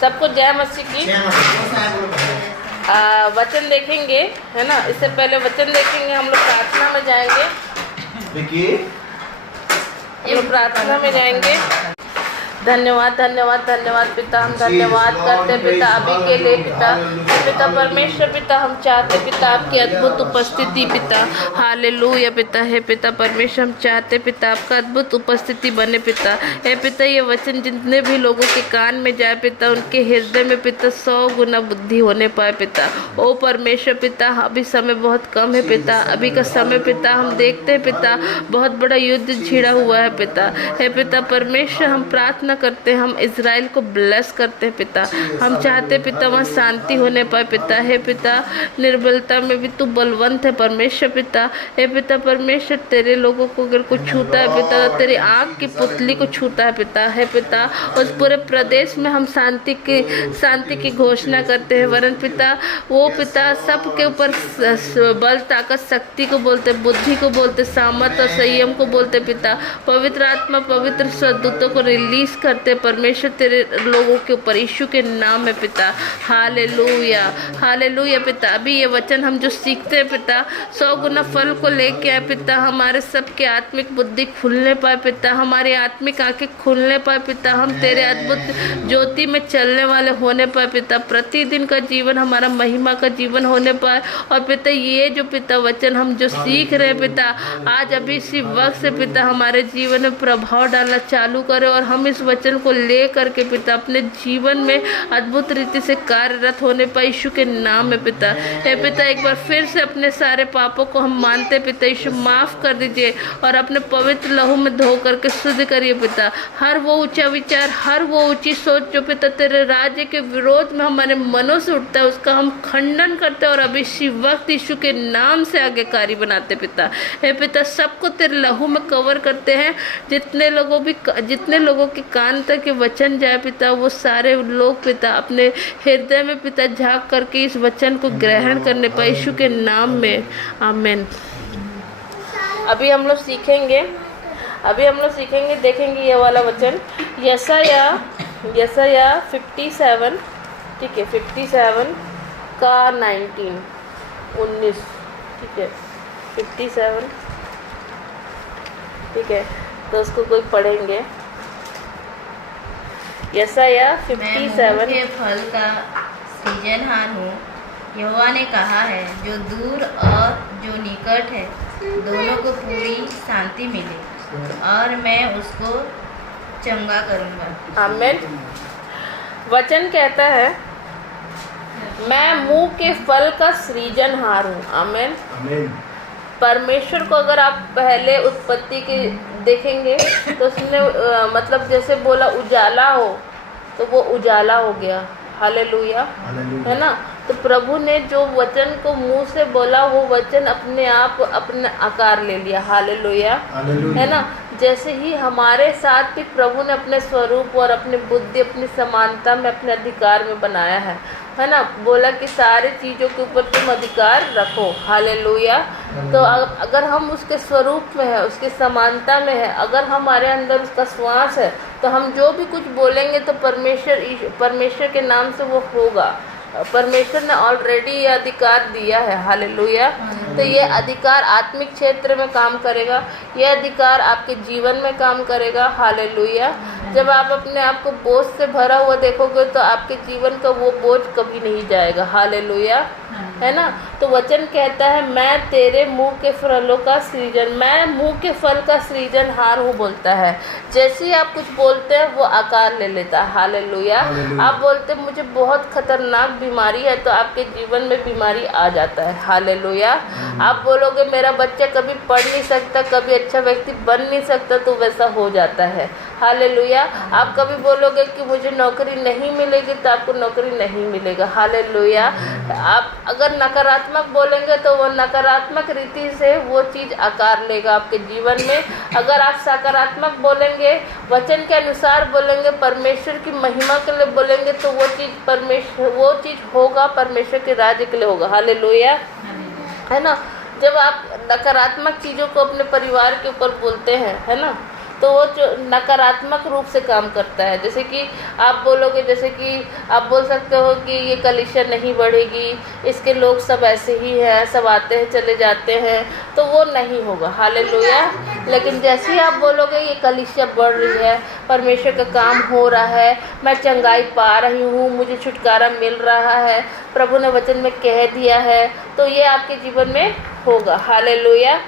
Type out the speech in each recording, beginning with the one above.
सबको जय मसीह की। वचन देखेंगे, है ना। इससे पहले वचन देखेंगे, हम लोग प्रार्थना में जाएंगे। हम लोग प्रार्थना में जाएंगे। धन्यवाद धन्यवाद धन्यवाद पिता, हम धन्यवाद करते पिता अभी के लिए पिता। पिता परमेश्वर पिता, हम चाहते पिता आपकी अद्भुत उपस्थिति पिता। हालेलुया पिता। है पिता परमेश्वर, हम चाहते पिता आपका अद्भुत उपस्थिति बने पिता। है पिता ये वचन जितने भी लोगों के कान में जाए पिता, उनके हृदय में पिता 100 गुना बुद्धि होने पाए पिता। ओ परमेश्वर पिता, अभी समय बहुत कम है पिता। अभी का समय पिता हम देखते हैं पिता बहुत बड़ा युद्ध छिड़ा हुआ है पिता। है पिता परमेश्वर, हम प्रार्थना करते हैं, हम इज़राइल को ब्लेस करते हैं पिता। हम चाहते पिता वहाँ शांति होने पाए पिता। हे पिता निर्बलता में भी तू बलवंत है परमेश्वर पिता। हे पिता परमेश्वर, तेरे लोगों को अगर कुछ छूता है पिता, तेरी आँख की पुतली को छूता है पिता। हे पिता उस पूरे प्रदेश में हम शांति की घोषणा करते हैं। वरन पिता वो पिता सबके ऊपर बल ताकत शक्ति को बोलते, बुद्धि को बोलते, सामर्थ और संयम को बोलते पिता। पवित्र आत्मा पवित्र स्वर्गदूतों को रिलीज करते परमेश्वर तेरे लोगों के ऊपर यीशु के नाम में पिता। हालेलुया हालेलुया पिता। अभी ये वचन हम जो सीखते हैं पिता 100 गुना फल को लेके आए पिता। हमारे सबके आत्मिक बुद्धि खुलने पाए पिता, हमारी आत्मिक आंखें खुलने पाए पिता। हम तेरे अद्भुत ज्योति में चलने वाले होने पाए पिता। प्रतिदिन का जीवन हमारा महिमा का जीवन होने पाए। और पिता ये जो पिता वचन हम जो सीख रहे हैं पिता, आज अभी इसी वक्त से पिता हमारे जीवन में प्रभाव डालना चालू करे। और हम इस वचन को ले करके पिता अपने जीवन में अद्भुत रीति से कार्यरत होने पाए यीशु के नाम में पिता। हे पिता एक बार फिर से अपने सारे पापों को हम मानते पिता। यीशु माफ़ कर दीजिए और अपने पवित्र लहू में धो करके शुद्ध करिए पिता। हर वो ऊंचा विचार, हर वो ऊंची सोच जो पिता तेरे राज्य के विरोध में हमारे मनों से उठता है, उसका हम खंडन करते हैं और अभी इसी वक्त यीशु के नाम से आज्ञाकारी बनाते पिता। हे पिता सबको तेरे लहू में कवर करते हैं। जितने लोगों के कान तक के वचन जाए पिता, वो सारे लोग पिता अपने हृदय में पिता झांक करके इस वचन को ग्रहण करने पाए यीशु के नाम में। आमीन। अभी हम लोग सीखेंगे, देखेंगे ये वाला वचन यशायाह 57, ठीक है, 57 का 19, ठीक है, 57, ठीक है। तो उसको कोई पढ़ेंगे। यशायाह 57। के फल का सृजनहार हूँ, यहोवा ने कहा है। जो दूर और जो निकट है दोनों को पूरी शांति मिले और मैं उसको चंगा करूँगा। आमीन। वचन कहता है मैं मुंह के फल का सृजनहार हूँ। आमीन। परमेश्वर को अगर आप पहले उत्पत्ति की देखेंगे तो उसने मतलब जैसे बोला उजाला हो तो वो उजाला हो गया। हालेलुया, है ना। तो प्रभु ने जो वचन को मुंह से बोला वो वचन अपने आप अपने आकार ले लिया। हालेलुया, है ना। जैसे ही हमारे साथ भी प्रभु ने अपने स्वरूप और अपनी बुद्धि अपनी समानता में अपने अधिकार में बनाया है ना। बोला कि सारी चीज़ों के ऊपर तुम अधिकार रखो। हालेलुया। तो अगर हम उसके स्वरूप में है, उसकी समानता में है, अगर हमारे अंदर उसका श्वास है, तो हम जो भी कुछ बोलेंगे तो परमेश्वर के नाम से वो होगा। परमेश्वर ने ऑलरेडी ये अधिकार दिया है। हालेलुया। तो ये अधिकार आत्मिक क्षेत्र में काम करेगा, ये अधिकार आपके जीवन में काम करेगा। हालेलुया। जब आप अपने आप को बोझ से भरा हुआ देखोगे तो आपके जीवन का वो बोझ कभी नहीं जाएगा। हालेलुया, है ना। तो वचन कहता है मैं तेरे मुंह के फलों का सृजन, मैं मुंह के फल का सृजनहार हूँ बोलता है। जैसे ही आप कुछ बोलते हैं वो आकार ले लेता है। हालेलुया। आप बोलते मुझे बहुत खतरनाक बीमारी है तो आपके जीवन में बीमारी आ जाता है। हालेलुया। आप बोलोगे मेरा बच्चा कभी पढ़ नहीं सकता, कभी अच्छा व्यक्ति बन नहीं सकता, तो वैसा हो जाता है। हालेलुया। आप कभी बोलोगे कि मुझे नौकरी नहीं मिलेगी तो आपको नौकरी नहीं मिलेगा। हालेलुया। आप अगर नकारात्मक बोलेंगे तो वो नकारात्मक रीति से वो चीज़ आकार लेगा आपके जीवन में। अगर आप सकारात्मक बोलेंगे, वचन के अनुसार बोलेंगे, परमेश्वर की महिमा के लिए बोलेंगे, तो वो चीज़ होगा, परमेश्वर के राज्य के लिए होगा। हालेलुया, है ना। जब आप नकारात्मक चीज़ों को अपने परिवार के ऊपर बोलते हैं, है ना, तो वो जो नकारात्मक रूप से काम करता है। जैसे कि आप बोलोगे, जैसे कि आप बोल सकते हो कि ये कलीसिया नहीं बढ़ेगी, इसके लोग सब ऐसे ही हैं, सब आते हैं चले जाते हैं, तो वो नहीं होगा। हालेलुया। लेकिन जैसे ही आप बोलोगे ये कलीसिया बढ़ रही है, परमेश्वर का काम हो रहा है, मैं चंगाई पा रही हूँ, मुझे छुटकारा मिल रहा है, प्रभु ने वचन में कह दिया है, तो ये आपके जीवन में होगा। हालेलुया,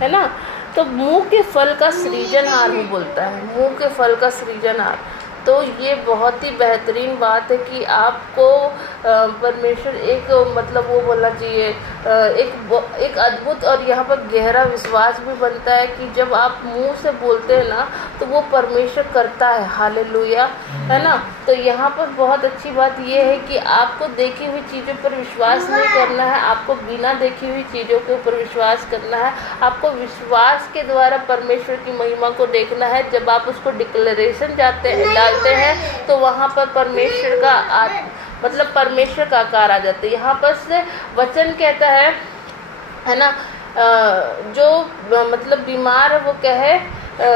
है ना। तो मुंह के फल का सृजनहार वो बोलता है, मुंह के फल का सृजनहार। तो ये बहुत ही बेहतरीन बात है कि आपको परमेश्वर एक मतलब वो बोलना चाहिए, एक अद्भुत और यहाँ पर गहरा विश्वास भी बनता है कि जब आप मुंह से बोलते हैं ना तो वो परमेश्वर करता है। हालेलुया, है ना। तो यहाँ पर बहुत अच्छी बात ये है कि आपको देखी हुई चीज़ों पर विश्वास नहीं करना है, आपको बिना देखी हुई चीज़ों के ऊपर विश्वास करना है। आपको विश्वास के द्वारा परमेश्वर की महिमा को देखना है। जब आप उसको डिक्लेरेशन डालते हैं तो वहाँ पर परमेश्वर का मतलब परमेश्वर का आकार आ जाता है। यहाँ पर से वचन कहता है ना, जो मतलब बीमार है वो कहे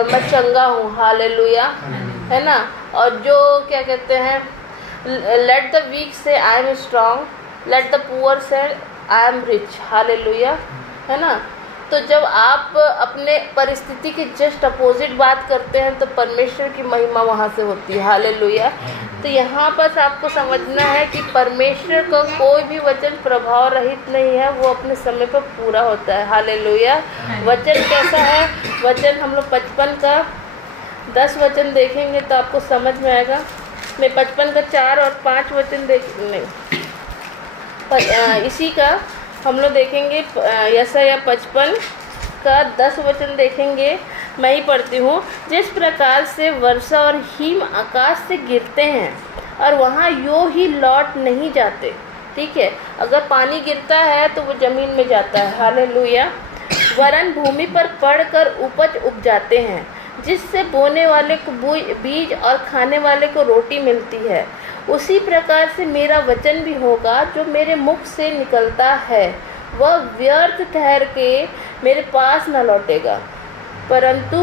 मैं चंगा हूँ। हालेलुया, है ना। और जो क्या कहते हैं, लेट द वीक से I am strong, let the poor से आई एम रिच। हालेलुया, है ना। तो जब आप अपने परिस्थिति के जस्ट अपोजिट बात करते हैं तो परमेश्वर की महिमा वहाँ से होती है। हालेलुया। तो यहाँ पर आपको समझना है कि परमेश्वर का कोई भी वचन प्रभाव रहित नहीं है, वो अपने समय पर पूरा होता है। हालेलुया। वचन कैसा है, वचन हम लोग 55 का 10 वचन देखेंगे तो आपको समझ में आएगा। मैं 55 का 4 और 5 वचन इसी का हम लोग देखेंगे। यशायाह 55 का 10 वचन देखेंगे। मैं ही पढ़ती हूँ। जिस प्रकार से वर्षा और हिम आकाश से गिरते हैं और वहाँ यूँ ही लौट नहीं जाते, ठीक है। अगर पानी गिरता है तो वो ज़मीन में जाता है। हालेलुया। वरन भूमि पर पड़कर उपज उग जाते हैं, जिससे बोने वाले को बीज और खाने वाले को रोटी मिलती है। उसी प्रकार से मेरा वचन भी होगा जो मेरे मुख से निकलता है, वह व्यर्थ ठहर के मेरे पास न लौटेगा, परंतु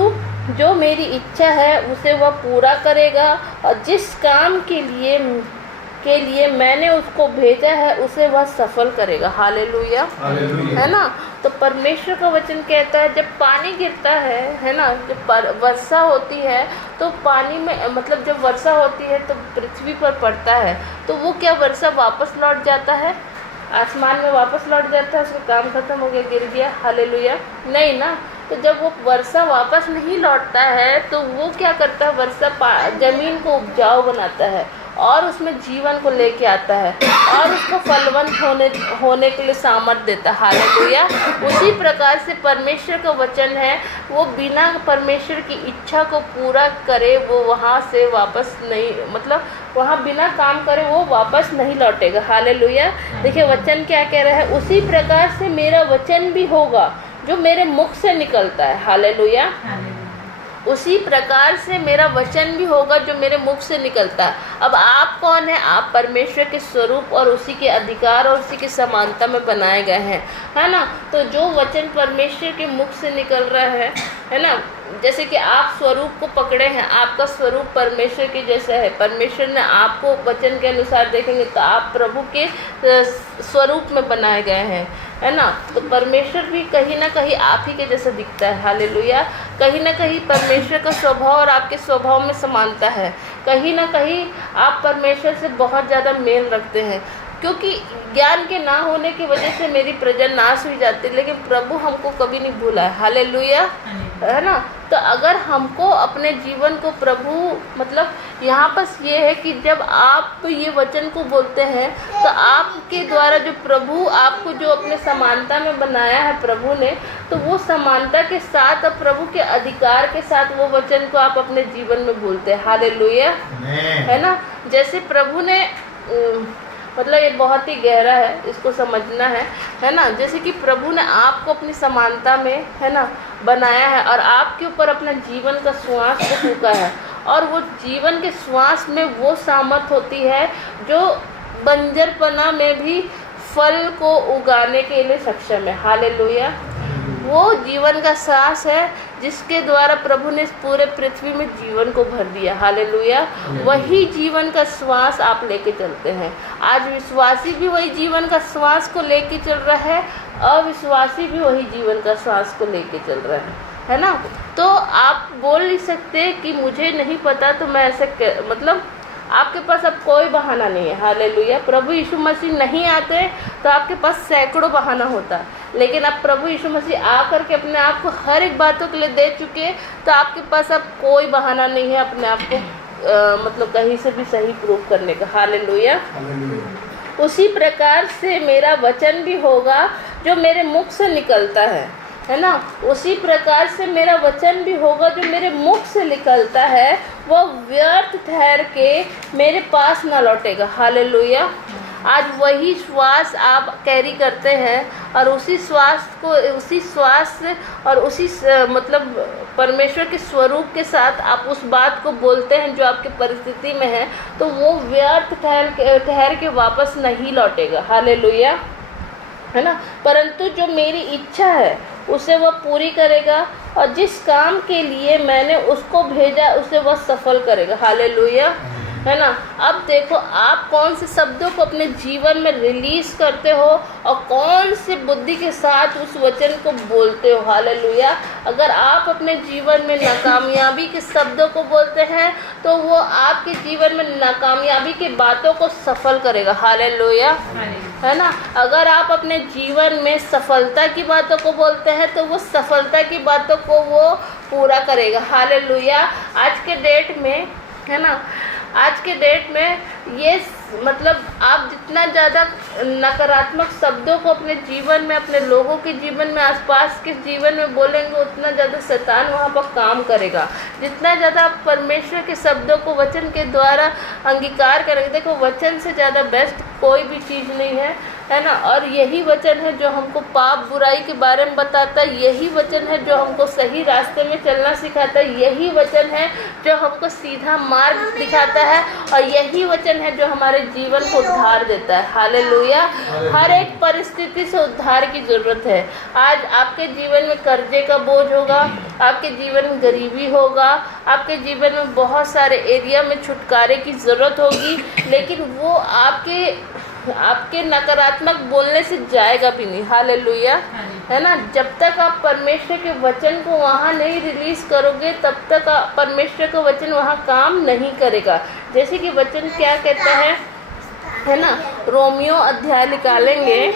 जो मेरी इच्छा है उसे वह पूरा करेगा, और जिस काम के लिए मैंने उसको भेजा है उसे वह सफल करेगा। हालेलुया, है ना। तो परमेश्वर का वचन कहता है जब पानी गिरता है ना, जब वर्षा होती है तो पानी में मतलब जब वर्षा होती है तो पृथ्वी पर पड़ता है तो वो क्या वर्षा वापस लौट जाता है, आसमान में वापस लौट जाता है, उसका काम खत्म हो गया, गिर गया। हालेलुया, नहीं ना। तो जब वो वर्षा वापस नहीं लौटता है तो वो क्या करता है, वर्षा ज़मीन को उपजाऊ बनाता है और उसमें जीवन को लेके आता है और उसको फलवंत होने के लिए सामर्थ देता है। हालेलुया। उसी प्रकार से परमेश्वर का वचन है, वो बिना परमेश्वर की इच्छा को पूरा करे वो वहाँ से वापस नहीं, मतलब वहाँ बिना काम करे वो वापस नहीं लौटेगा। हालेलुया। देखिए वचन क्या कह रहा है, उसी प्रकार से मेरा वचन भी होगा जो मेरे मुख से निकलता है। हालेलुया। उसी प्रकार से मेरा वचन भी होगा जो मेरे मुख से निकलता है। अब आप कौन है, आप परमेश्वर के स्वरूप और उसी के अधिकार और उसी की समानता में बनाए गए हैं, है ना। तो जो वचन परमेश्वर के मुख से निकल रहा है ना, जैसे कि आप स्वरूप को पकड़े हैं, आपका स्वरूप परमेश्वर के जैसा है, परमेश्वर ने आपको वचन के अनुसार देखेंगे तो आप प्रभु के स्वरूप में बनाए गए हैं, है ना। तो परमेश्वर भी कहीं ना कहीं आप ही के जैसा दिखता है। हालेलुया। कहीं ना कहीं परमेश्वर का स्वभाव और आपके स्वभाव में समानता है, कहीं ना कहीं आप परमेश्वर से बहुत ज़्यादा मेल रखते हैं, क्योंकि ज्ञान के ना होने की वजह से मेरी प्रजा नाश हो जाती है, लेकिन प्रभु हमको कभी नहीं भूला है। हालेलुया, है ना। तो अगर हमको अपने जीवन को प्रभु मतलब यहाँ पर ये है कि जब आप ये वचन को बोलते हैं तो आपके द्वारा जो प्रभु आपको जो अपने समानता में बनाया है प्रभु ने, तो वो समानता के साथ और प्रभु के अधिकार के साथ वो वचन को आप अपने जीवन में बोलते हैं। हालेलुया, है ना। जैसे प्रभु ने मतलब ये बहुत ही गहरा है, इसको समझना है ना। जैसे कि प्रभु ने आपको अपनी समानता में, है ना, बनाया है और आपके ऊपर अपना जीवन का श्वास को फूंका है, और वो जीवन के श्वास में वो सामर्थ होती है जो बंजरपना में भी फल को उगाने के लिए सक्षम है। हालेलुया। वो जीवन का सांस है जिसके द्वारा प्रभु ने इस पूरे पृथ्वी में जीवन को भर दिया। हालेलुया। वही जीवन का श्वास आप लेके चलते हैं। आज विश्वासी भी वही जीवन का श्वास को लेके चल रहा है, अविश्वासी भी वही जीवन का श्वास को लेके चल रहा है ना। तो आप बोल नहीं सकते कि मुझे नहीं पता तो मैं ऐसे मतलब आपके पास अब कोई बहाना नहीं है। हालेलुया। प्रभु यीशु मसीह नहीं आते तो आपके पास सैकड़ों बहाना होता, लेकिन अब प्रभु यीशु मसीह आकर के अपने आप को हर एक बातों के लिए दे चुके, तो आपके पास अब कोई बहाना नहीं है अपने आप को मतलब कहीं से भी सही प्रूव करने का। हालेलुया। उसी प्रकार से मेरा वचन भी होगा जो मेरे मुख से निकलता है ना। उसी प्रकार से मेरा वचन भी होगा जो मेरे मुख से निकलता है, वह व्यर्थ ठहर के मेरे पास ना लौटेगा। हालेलुया। आज वही श्वास आप कैरी करते हैं और उसी श्वास और उसी मतलब परमेश्वर के स्वरूप के साथ आप उस बात को बोलते हैं जो आपकी परिस्थिति में है, तो वो व्यर्थ ठहर के वापस नहीं लौटेगा। हालेलुया, है ना। परंतु जो मेरी इच्छा है उसे वह पूरी करेगा, और जिस काम के लिए मैंने उसको भेजा उसे वह सफल करेगा। हालेलुया, है ना। अब देखो आप कौन से शब्दों को अपने जीवन में रिलीज करते हो और कौन से बुद्धि के साथ उस वचन को बोलते हो। हालेलुया। अगर आप अपने जीवन में नाकामयाबी के शब्दों को बोलते हैं तो वो आपके जीवन में नाकामयाबी की बातों को सफल करेगा। हालेलुया, है ना। अगर आप अपने जीवन में सफलता की बातों को बोलते हैं तो वो सफलता की बातों को वो पूरा करेगा। हालेलुया। आज के डेट में, है ना, आज के डेट में ये मतलब आप जितना ज़्यादा नकारात्मक शब्दों को अपने जीवन में, अपने लोगों के जीवन में, आसपास के जीवन में बोलेंगे, उतना ज़्यादा शैतान वहाँ पर काम करेगा। जितना ज़्यादा आप परमेश्वर के शब्दों को वचन के द्वारा अंगीकार करेंगे, देखो वचन से ज़्यादा बेस्ट कोई भी चीज़ नहीं है ना। और यही वचन है जो हमको पाप बुराई के बारे में बताता है, यही वचन है जो हमको सही रास्ते में चलना सिखाता है, यही वचन है जो हमको सीधा मार्ग दिखाता है, और यही वचन है जो हमारे जीवन को उद्धार देता है। हालेलुया। हर एक परिस्थिति से उद्धार की ज़रूरत है। आज आपके जीवन में कर्जे का बोझ होगा, आपके जीवन में गरीबी होगा, आपके जीवन में बहुत सारे एरिया में छुटकारे की ज़रूरत होगी, लेकिन वो आपके नकारात्मक बोलने से जाएगा भी नहीं। हालेलुया, है ना। जब तक आप परमेश्वर के वचन को वहाँ नहीं रिलीज करोगे तब तक परमेश्वर का वचन वहाँ काम नहीं करेगा। जैसे कि वचन क्या कहता है ना। रोमियो अध्याय निकालेंगे,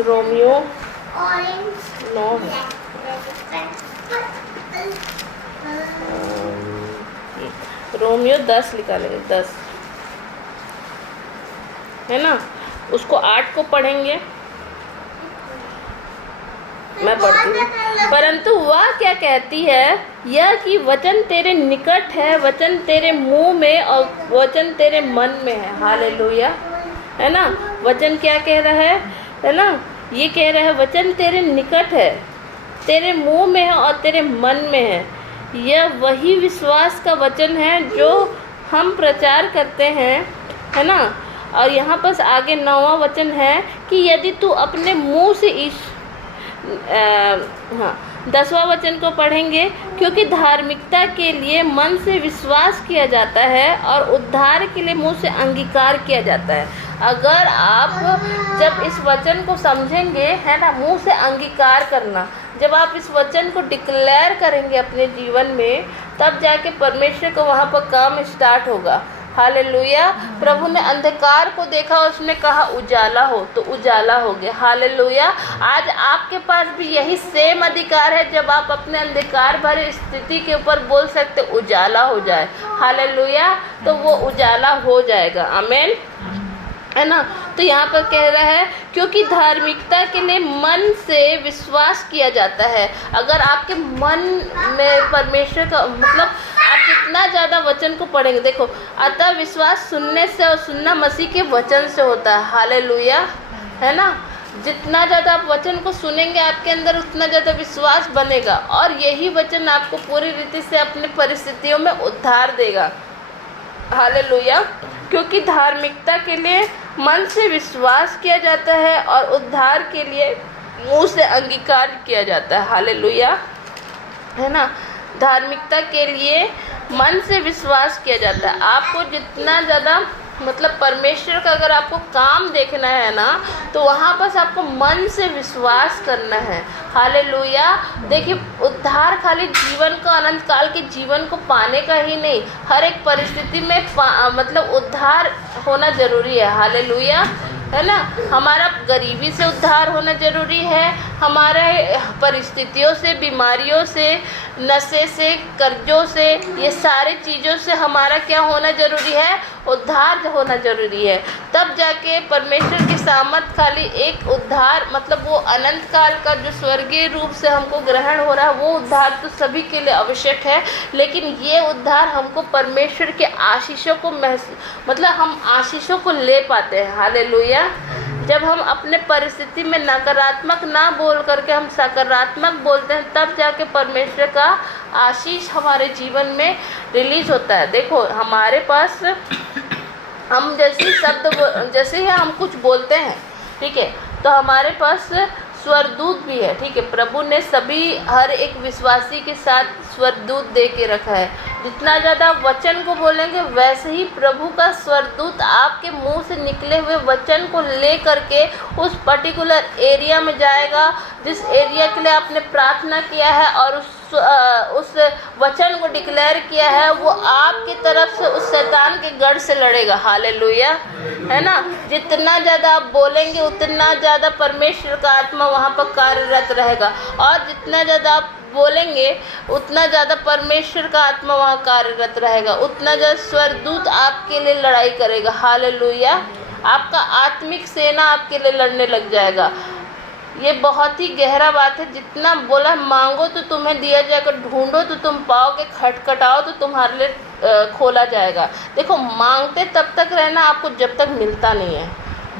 रोमियो 9 रोमियो 10 निकालेंगे, 10, है ना। उसको 8 को पढ़ेंगे, मैं पढ़ती हूँ। परंतु वह क्या कहती है, यह कि वचन तेरे निकट है, वचन तेरे मुंह में और वचन तेरे मन में है। हालेलुया, है ना। वचन क्या कह रहा है ना। ये कह रहा है वचन तेरे निकट है, तेरे मुंह में है और तेरे मन में है। यह वही विश्वास का वचन है जो हम प्रचार करते हैं, है ना। और यहाँ पर आगे 9वां वचन है कि यदि तू अपने मुंह से 10वां वचन को पढ़ेंगे, क्योंकि धार्मिकता के लिए मन से विश्वास किया जाता है और उद्धार के लिए मुंह से अंगीकार किया जाता है। अगर आप जब इस वचन को समझेंगे, है ना, मुंह से अंगीकार करना, जब आप इस वचन को डिक्लेयर करेंगे अपने जीवन में, तब जाके परमेश्वर को वहाँ पर काम स्टार्ट होगा। हालेलुया। प्रभु ने अंधकार को देखा और उसने कहा उजाला हो, तो उजाला हो गया। हालेलुया। आज आपके पास भी यही सेम अधिकार है, जब आप अपने अंधकार भरे स्थिति के ऊपर बोल सकते उजाला हो जाए। हालेलुया। तो वो उजाला हो जाएगा। आमीन, है ना। तो यहाँ पर कह रहा है क्योंकि धार्मिकता के लिए मन से विश्वास किया जाता है। अगर आपके मन में परमेश्वर का मतलब आप जितना ज़्यादा वचन को पढ़ेंगे, देखो, अतः विश्वास सुनने से और सुनना मसीह के वचन से होता है। हालेलुया, है ना। जितना ज़्यादा आप वचन को सुनेंगे आपके अंदर उतना ज़्यादा विश्वास बनेगा, और यही वचन आपको पूरी रीति से अपने परिस्थितियों में उद्धार देगा। हालेलुया। क्योंकि धार्मिकता के लिए मन से विश्वास किया जाता है और उद्धार के लिए मुंह से अंगीकार किया जाता है। हालेलुया, है ना। धार्मिकता के लिए मन से विश्वास किया जाता है। आपको जितना ज़्यादा मतलब परमेश्वर का अगर आपको काम देखना है ना, तो वहाँ बस आपको मन से विश्वास करना है। हालेलुया। देखिए, उद्धार खाली जीवन का, अनंत काल के जीवन को पाने का ही नहीं, हर एक परिस्थिति में मतलब उद्धार होना जरूरी है। हालेलुया, है ना। हमारा गरीबी से उद्धार होना जरूरी है, हमारे परिस्थितियों से, बीमारियों से, नशे से, कर्जों से, ये सारे चीज़ों से हमारा क्या होना जरूरी है, उद्धार होना जरूरी है। तब जाके परमेश्वर की सामर्थ खाली एक उद्धार मतलब वो अनंत काल का जो स्वर्गीय रूप से हमको ग्रहण हो रहा है, वो उद्धार तो सभी के लिए आवश्यक है, लेकिन ये उद्धार हमको परमेश्वर के आशीषों को मतलब हम आशीषों को ले पाते हैं। हालेलुया। जब हम अपने परिस्थिति में नकारात्मक ना बोल करके हम सकारात्मक बोलते हैं, तब जाके परमेश्वर का आशीष हमारे जीवन में रिलीज होता है। देखो, हमारे पास हम जैसे ही हम कुछ बोलते हैं, ठीक है, तो हमारे पास स्वरदूत भी है, ठीक है। प्रभु ने सभी हर एक विश्वासी के साथ स्वरदूत दे के रखा है। जितना ज़्यादा वचन को बोलेंगे, वैसे ही प्रभु का स्वरदूत आपके मुंह से निकले हुए वचन को ले करके उस पर्टिकुलर एरिया में जाएगा जिस एरिया के लिए आपने प्रार्थना किया है और उस वचन को डिक्लेयर किया है, वो आपकी तरफ से उस शैतान के गढ़ से लड़ेगा। हालेलुया, है ना। जितना ज़्यादा आप बोलेंगे, उतना ज़्यादा परमेश्वर का आत्मा वहाँ पर कार्यरत रहेगा, और जितना ज़्यादा आप बोलेंगे, उतना ज़्यादा परमेश्वर का आत्मा वहाँ कार्यरत रहेगा, उतना ज़्यादा स्वर्गदूत आपके लिए लड़ाई करेगा। हालेलुया। आपका आत्मिक सेना आपके लिए लड़ने लग जाएगा। ये बहुत ही गहरा बात है। जितना बोला, मांगो तो तुम्हें दिया जाएगा, ढूंढो तो तुम पाओगे, खटखटाओ तो तुम्हारे लिए खोला जाएगा। देखो, मांगते तब तक रहना आपको जब तक मिलता नहीं है,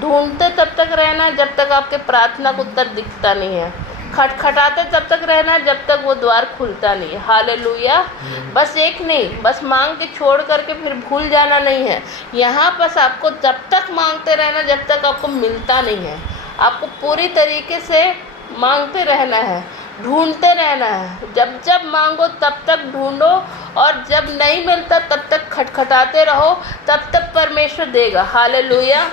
ढूंढते तब तक रहना जब तक आपके प्रार्थना का उत्तर दिखता नहीं है, खटखटाते तब तक रहना जब तक वो द्वार खुलता नहीं है। हालेलुया। बस एक नहीं, बस मांग के छोड़ करके फिर भूल जाना नहीं है। यहाँ बस आपको जब तक मांगते रहना जब तक आपको मिलता नहीं है। आपको पूरी तरीके से मांगते रहना है, ढूंढते रहना है। जब जब मांगो तब तक ढूंढो, और जब नहीं मिलता तब तक खटखटाते रहो, तब तक परमेश्वर देगा। हालेलुया,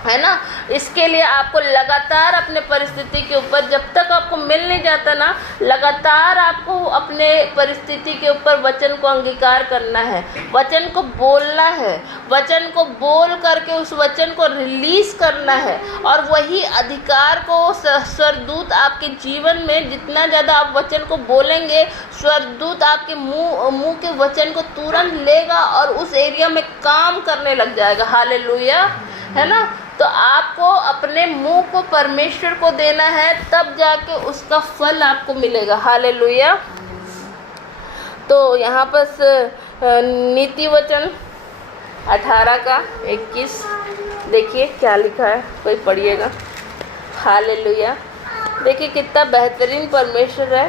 है ना। इसके लिए आपको लगातार अपने परिस्थिति के ऊपर, जब तक आपको मिल नहीं जाता ना, लगातार आपको अपने परिस्थिति के ऊपर वचन को अंगीकार करना है, वचन को बोलना है, वचन को बोल करके उस वचन को रिलीज करना है। और वही अधिकार को स्वर्गदूत आपके जीवन में, जितना ज़्यादा आप वचन को बोलेंगे, स्वर्गदूत आपके मुंह के वचन को तुरंत लेगा और उस एरिया में काम करने लग जाएगा। हालेलुया, है ना। तो आपको अपने मुंह को परमेश्वर को देना है, तब जाके उसका फल आपको मिलेगा। हालेलुया। तो यहाँ पर नीति वचन 18 का 21 देखिए क्या लिखा है, कोई पढ़िएगा। हालेलुया। देखिए कितना बेहतरीन परमेश्वर है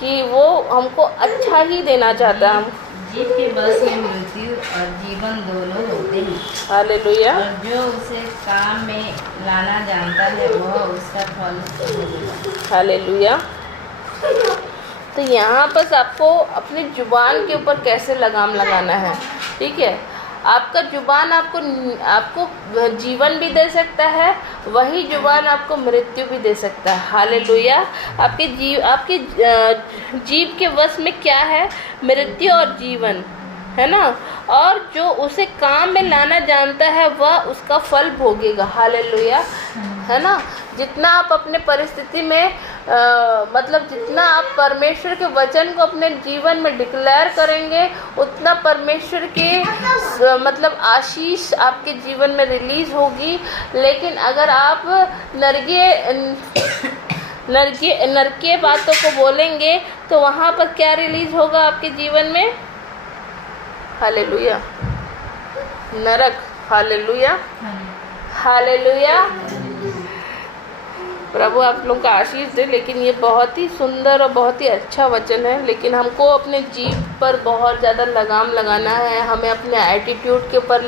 कि वो हमको अच्छा ही देना चाहता है। हम जीव के बस में मृत्यु और जीवन दोनों होते हैं। हालेलुया। और जो उसे काम में लाना जानता है वह उसका फल भोगेगा। हालेलुया। तो यहाँ पर आपको अपनी जुबान के ऊपर कैसे लगाम लगाना है, ठीक है। आपका जुबान आपको जीवन भी दे सकता है, वही जुबान आपको मृत्यु भी दे सकता है। हालेलुया। आपके जीव के वश में क्या है, मृत्यु और जीवन, है ना। और जो उसे काम में लाना जानता है वह उसका फल भोगेगा। हालेलुया, है ना। जितना आप अपने परिस्थिति में मतलब जितना आप परमेश्वर के वचन को अपने जीवन में डिक्लेयर करेंगे, उतना परमेश्वर के मतलब आशीष आपके जीवन में रिलीज होगी। लेकिन अगर आप नरकीय बातों को बोलेंगे तो वहाँ पर क्या रिलीज होगा आपके जीवन में? हालेलुया, नरक। Hallelujah, hallelujah. प्रभु आप लोग का आशीष दे। लेकिन ये बहुत ही सुंदर और बहुत ही अच्छा वचन है, लेकिन हमको अपने जीव पर बहुत ज़्यादा लगाम लगाना है, हमें अपने एटीट्यूड के ऊपर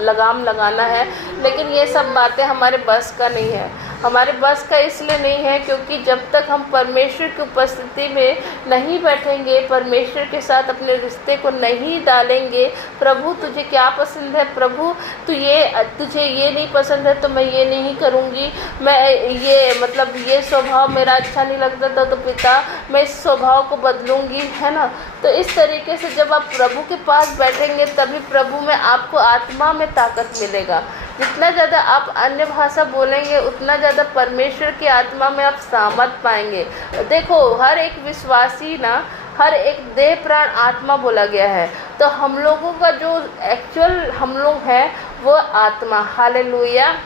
लगाम लगाना है। लेकिन ये सब बातें हमारे बस का नहीं है। हमारे बस का इसलिए नहीं है क्योंकि जब तक हम परमेश्वर की उपस्थिति में नहीं बैठेंगे, परमेश्वर के साथ अपने रिश्ते को नहीं डालेंगे, प्रभु तुझे क्या पसंद है, प्रभु तुझे ये नहीं पसंद है तो मैं ये नहीं करूँगी, मैं ये मतलब ये स्वभाव मेरा अच्छा नहीं लगता था तो पिता मैं इस स्वभाव को बदलूँगी, है ना। तो इस तरीके से जब आप प्रभु के पास बैठेंगे तभी प्रभु में आपको आत्मा में ताकत मिलेगा। जितना ज़्यादा आप अन्य भाषा बोलेंगे उतना ज़्यादा परमेश्वर की आत्मा में आप सामर्थ पाएंगे। देखो हर एक विश्वासी ना, हर एक देह प्राण आत्मा बोला गया है, तो हम लोगों का जो एक्चुअल हम लोग हैं वो आत्मा, हालेलुया,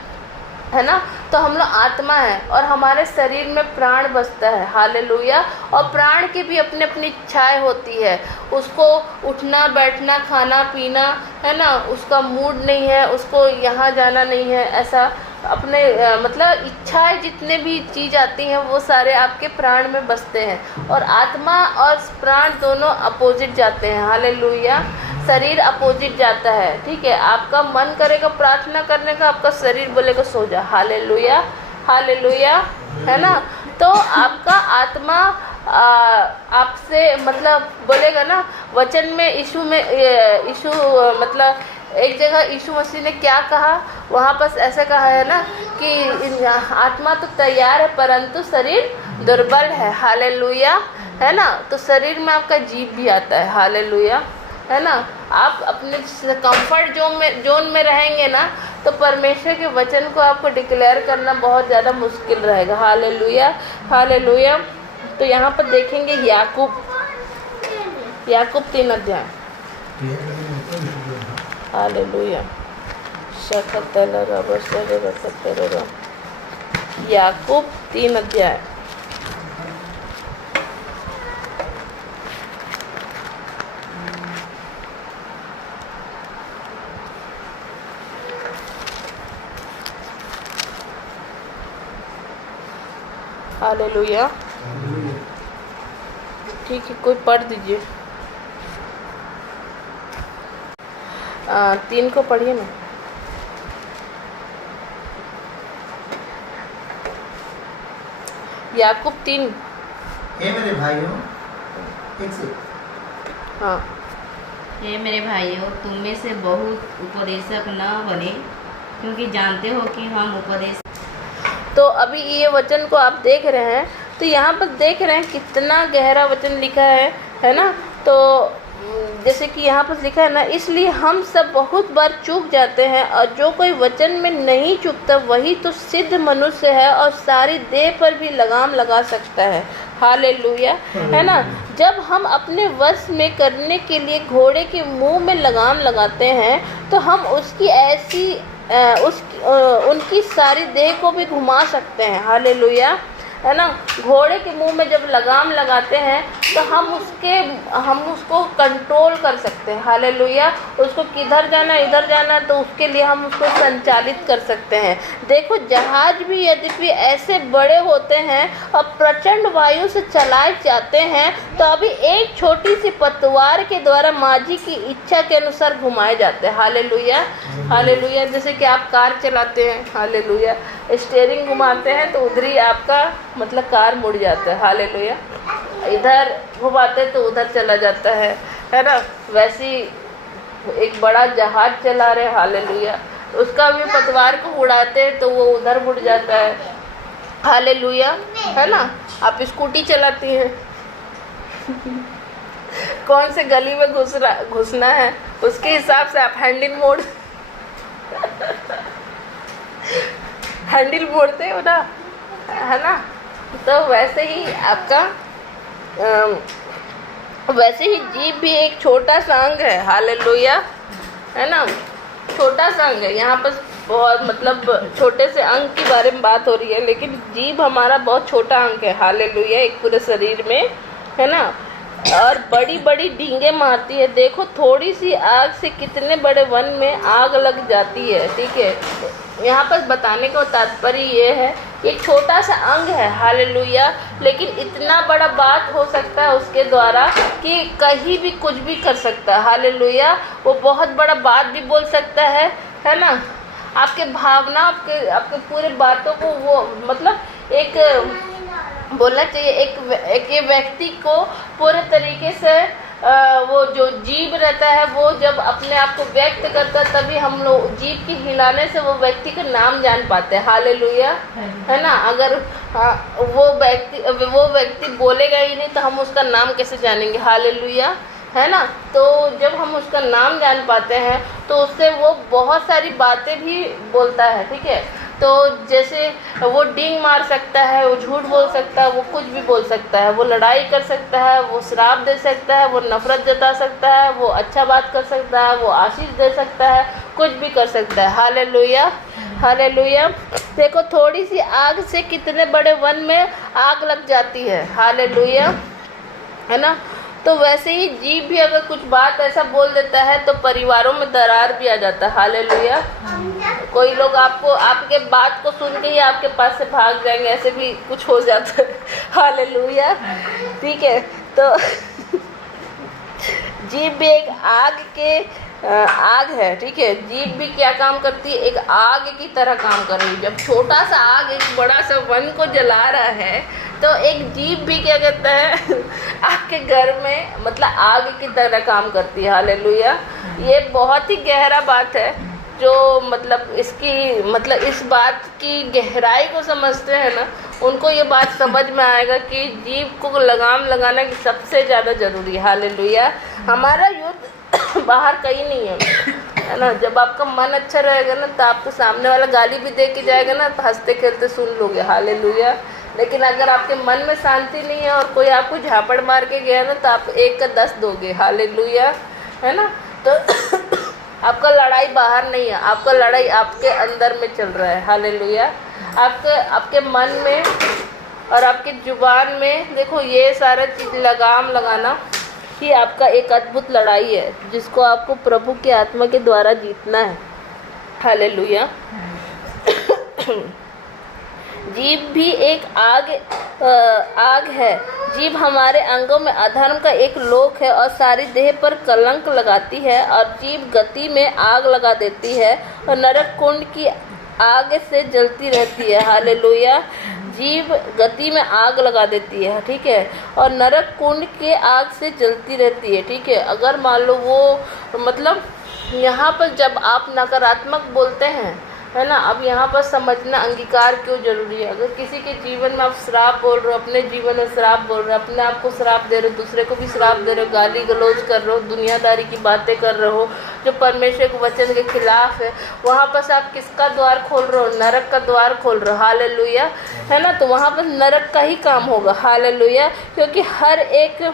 है ना। तो हम लोग आत्मा है और हमारे शरीर में प्राण बसता है, हालेलुया। और प्राण की भी अपनी अपनी इच्छाएं होती है, उसको उठना बैठना खाना पीना, है ना, उसका मूड नहीं है, उसको यहाँ जाना नहीं है, ऐसा अपने मतलब इच्छाएं जितने भी चीज़ आती हैं वो सारे आपके प्राण में बसते हैं। और आत्मा और प्राण दोनों अपोजिट जाते हैं, हालेलुया। शरीर अपोजिट जाता है, ठीक है। आपका मन करेगा प्रार्थना करने का, आपका शरीर बोलेगा सो जा, हालेलुया, हालेलुया, है ना। तो आपका आत्मा आपसे मतलब बोलेगा ना, वचन में यीशु मतलब एक जगह यीशु मसीह ने क्या कहा, वहाँ पर ऐसा कहा है ना कि आत्मा तो तैयार है परंतु शरीर दुर्बल है, हालेलुया, है ना। तो शरीर में आपका जीव भी आता है, हालेलुया, है ना। आप अपने कंफर्ट जोन में रहेंगे ना तो परमेश्वर के वचन को आपको डिक्लेयर करना बहुत ज़्यादा मुश्किल रहेगा, हालेलुया, हालेलुया। तो यहाँ पर देखेंगे याकूब 3 अध्याय, हालेलुया, याकूब 3 अध्याय, हालेलुया। ठीक है, कोई पढ़ दीजिए। 3 को पढ़िए ना। याकूब 3। हे मेरे भाइयों, एक से हाँ, हे मेरे भाइयों, तुम में से बहुत उपदेशक न बने, क्योंकि जानते हो कि हम उपदेश। तो अभी ये वचन को आप देख रहे हैं, तो यहाँ पर देख रहे हैं कितना गहरा वचन लिखा है ना। तो जैसे कि यहाँ पर लिखा है ना, इसलिए हम सब बहुत बार चूक जाते हैं और जो कोई वचन में नहीं चूकता वही तो सिद्ध मनुष्य है और सारी देह पर भी लगाम लगा सकता है, हालेलुया, है ना। जब हम अपने वश में करने के लिए घोड़े के मुंह में लगाम लगाते हैं तो हम उनकी सारी देह को भी घुमा सकते हैं, हालेलुया, है ना। घोड़े के मुंह में जब लगाम लगाते हैं तो हम उसको कंट्रोल कर सकते हैं, हालेलुया। उसको किधर जाना इधर जाना तो उसके लिए हम उसको संचालित कर सकते हैं। देखो जहाज भी यद्यपि ऐसे बड़े होते हैं और प्रचंड वायु से चलाए जाते हैं तो अभी एक छोटी सी पतवार के द्वारा माझी की इच्छा के अनुसार घुमाए जाते हैं, हालेलुया, हालेलुया। जैसे कि आप कार चलाते हैं, हालेलुया, स्टीयरिंग घुमाते हैं तो उधर ही आपका मतलब कार मुड़ जाता है, हालेलुया। इधर घुमाते तो उधर चला जाता है ना। वैसे एक बड़ा जहाज चला रहे, हालेलुया, उसका भी पतवार को उड़ाते हैं तो वो उधर मुड़ जाता है, हालेलुया, है ना। आप स्कूटी चलाती हैं कौन से गली में घुसना है उसके हिसाब से आप हैंडल मोड़ते हो ना, है ना। तो वैसे ही आपका वैसे ही जीभ भी एक छोटा सा अंग है, हालेलुया, है ना। छोटा सा अंग है, यहाँ पर बहुत मतलब छोटे से अंग के बारे में बात हो रही है, लेकिन जीभ हमारा बहुत छोटा अंग है, हालेलुया, एक पूरे शरीर में, है ना। और बड़ी बड़ी डींगे मारती है। देखो थोड़ी सी आग से कितने बड़े वन में आग लग जाती है, ठीक है। यहाँ पर बताने का तात्पर्य ये है, एक छोटा सा अंग है, हालेलुया, लेकिन इतना बड़ा बात हो सकता है उसके द्वारा कि कहीं भी कुछ भी कर सकता है, हालेलुया। वो बहुत बड़ा बात भी बोल सकता है ना, आपके भावना, आपके आपके पूरे बातों को वो मतलब एक बोलना चाहिए, एक ये व्यक्ति को पूरे तरीके से वो जो जीव रहता है वो जब अपने आप को व्यक्त करता है तभी हम लोग जीव के हिलाने से वो व्यक्ति का नाम जान पाते हैं। हालेलुया, है ना। अगर वो व्यक्ति बोलेगा ही नहीं तो हम उसका नाम कैसे जानेंगे। हालेलुया, है ना। तो जब हम उसका नाम जान पाते हैं तो उससे वो बहुत सारी बातें भी बोलता है, ठीक है। तो जैसे वो डींग मार सकता है, वो झूठ बोल सकता है, वो कुछ भी बोल सकता है, वो लड़ाई कर सकता है, वो श्राप दे सकता है, वो नफरत जता सकता है, वो अच्छा बात कर सकता है, वो आशीष दे सकता है, कुछ भी कर सकता है। Hallelujah, hallelujah. देखो थोड़ी सी आग से कितने बड़े वन में आग लग जाती है। हालेलुया, है ना। तो वैसे ही जीव भी अगर कुछ बात ऐसा बोल देता है तो परिवारों में दरार भी आ जाता है। हालेलुया। कोई लोग आपको आपके बात को सुन के ही आपके पास से भाग जाएंगे, ऐसे भी कुछ हो जाता है। हालेलुया, ठीक है। तो जीभ भी एक आग है, ठीक है। जीभ भी क्या काम करती है, एक आग की तरह काम कर रही है। जब छोटा सा आग एक बड़ा सा वन को जला रहा है तो एक जीभ भी क्या कहता है आपके घर में मतलब आग की तरह काम करती है। हालेलुया। ये बहुत ही गहरा बात है जो मतलब इस बात की गहराई को समझते हैं ना, उनको ये बात समझ में आएगा कि जीभ को लगाम लगाना सबसे ज़्यादा ज़रूरी है। हालेलुया। हमारा युद्ध बाहर कहीं नहीं है ना। जब आपका मन अच्छा रहेगा ना तो आपको सामने वाला गाली भी दे के जाएगा ना तो हंसते खेलते सुन लोगे। हालेलुया। लेकिन अगर आपके मन में शांति नहीं है और कोई आपको झापड़ मार के गया ना तो आप 1 का 10 दोगे। हालेलुया, है ना। तो आपका लड़ाई बाहर नहीं है, आपका लड़ाई आपके अंदर में चल रहा है। हालेलुया। आपके मन में और आपकी जुबान में देखो ये सारा चीज़ लगाम लगाना ही आपका एक अद्भुत लड़ाई है जिसको आपको प्रभु की आत्मा के द्वारा जीतना है। हालेलुया। जीभ भी एक आग है। जीभ हमारे अंगों में अधर्म का एक लोक है और सारी देह पर कलंक लगाती है। और जीभ गति में आग लगा देती है और नरक कुंड की आग से जलती रहती है। हालेलुया। जीभ गति में आग लगा देती है, ठीक है, और नरक कुंड के आग से जलती रहती है, ठीक है। अगर मान लो वो मतलब यहाँ पर जब आप नकारात्मक बोलते हैं, है ना। अब यहाँ पर समझना अंगीकार क्यों जरूरी है। अगर किसी के जीवन में आप श्राप बोल रहे हो, अपने जीवन में श्राप बोल रहे हो, अपने आप को श्राप दे रहे हो, दूसरे को भी श्राप दे रहे हो, गाली गलौज कर रहे हो, दुनियादारी की बातें कर रहे हो जो परमेश्वर के वचन के खिलाफ है, वहाँ पर आप किसका द्वार खोल रहे हो, नरक का द्वार खोल रहे हो। हालेलुया, है ना। तो वहाँ पर नरक का ही काम होगा। हालेलुया। क्योंकि हर एक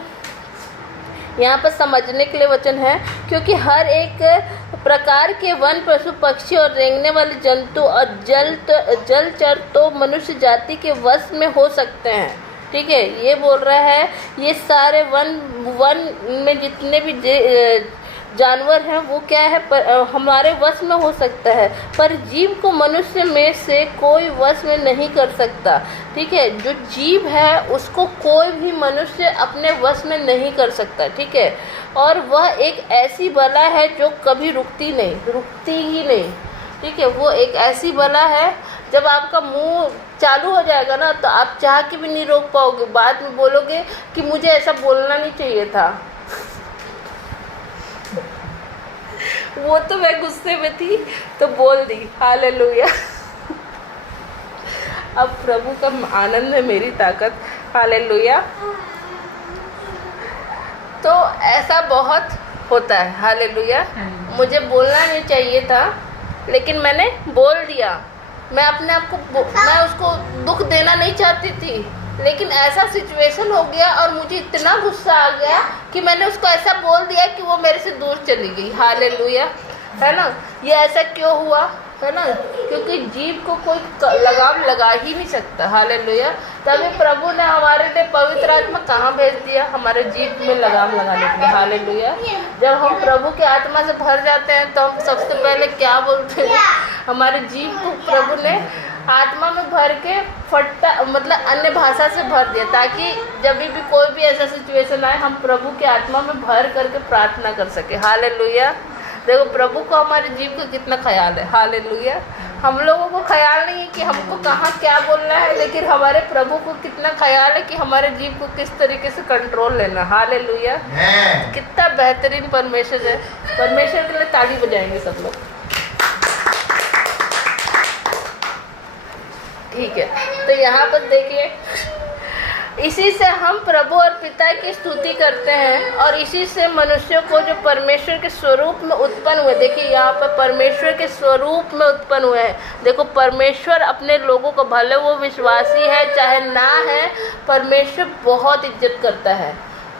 यहाँ पर समझने के लिए वचन है, क्योंकि हर एक प्रकार के वन, पशु पक्षी और रेंगने वाले जंतु और जलचर तो मनुष्य जाति के वश में हो सकते हैं, ठीक है। ये बोल रहा है ये सारे वन में जितने भी जानवर हैं वो क्या है हमारे वश में हो सकता है, पर जीव को मनुष्य में से कोई वश में नहीं कर सकता, ठीक है। जो जीव है उसको कोई भी मनुष्य अपने वश में नहीं कर सकता, ठीक है। और वह एक ऐसी बला है जो कभी रुकती ही नहीं, ठीक है। वो एक ऐसी बला है जब आपका मुंह चालू हो जाएगा ना तो आप चाह के भी नहीं रोक पाओगे, बाद में बोलोगे कि मुझे ऐसा बोलना नहीं चाहिए था। वो तो मैं गुस्से में थी तो बोल दी। हालेलुया। अब प्रभु का आनंद है मेरी ताकत। हालेलुया। तो ऐसा बहुत होता है। हालेलुया। मुझे बोलना नहीं चाहिए था लेकिन मैंने बोल दिया। मैं अपने आप को मैं उसको दुख देना नहीं चाहती थी लेकिन ऐसा सिचुएशन हो गया और मुझे इतना गुस्सा आ गया कि मैंने उसको ऐसा बोल दिया कि वो मेरे से दूर चली गई। हालेलुया, है ना। ये ऐसा क्यों हुआ, है ना, क्योंकि जीव को कोई लगाम लगा ही नहीं सकता। हालेलुया। तभी प्रभु ने हमारे लिए पवित्र आत्मा कहाँ भेज दिया, हमारे जीव में लगाम लगाने के लिए। हालेलुया। जब हम प्रभु के आत्मा से भर जाते हैं तो हम सबसे पहले क्या बोलते हैं, हमारे जीव को प्रभु ने आत्मा में भर के मतलब अन्य भाषा से भर दिया ताकि जब भी कोई भी ऐसा सिचुएशन आए हम प्रभु के आत्मा में भर करके प्रार्थना कर सके। हालेलुया, देखो प्रभु को हमारे जीव का कितना ख्याल है, हालेलुया। हम लोगों को ख्याल नहीं है कि हमको कहाँ क्या बोलना है, लेकिन हमारे प्रभु को कितना ख्याल है कि हमारे जीव को किस तरीके से कंट्रोल लेना, हालेलुया। कितना बेहतरीन परमेश्वर है। परमेश्वर के लिए ताली बजाएंगे सब लोग, ठीक है। तो यहाँ पर देखिए, इसी से हम प्रभु और पिता की स्तुति करते हैं और इसी से मनुष्यों को जो परमेश्वर के स्वरूप में उत्पन्न हुए, देखिए यहाँ पर परमेश्वर के स्वरूप में उत्पन्न हुए हैं। देखो परमेश्वर अपने लोगों को, भले वो विश्वासी है चाहे ना है, परमेश्वर बहुत इज्जत करता है।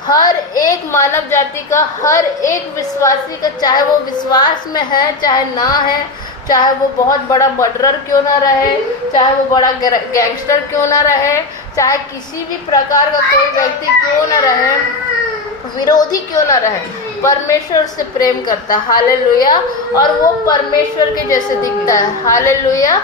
हर एक मानव जाति का, हर एक विश्वासी का, चाहे वो विश्वास में है चाहे ना है, चाहे वो बहुत बड़ा मर्डरर क्यों ना रहे, चाहे वो बड़ा गैंगस्टर क्यों ना रहे, चाहे किसी भी प्रकार का कोई व्यक्ति क्यों ना रहे, विरोधी क्यों ना रहे, परमेश्वर उससे प्रेम करता है, हालेलुया। और वो परमेश्वर के जैसे दिखता है, हालेलुया,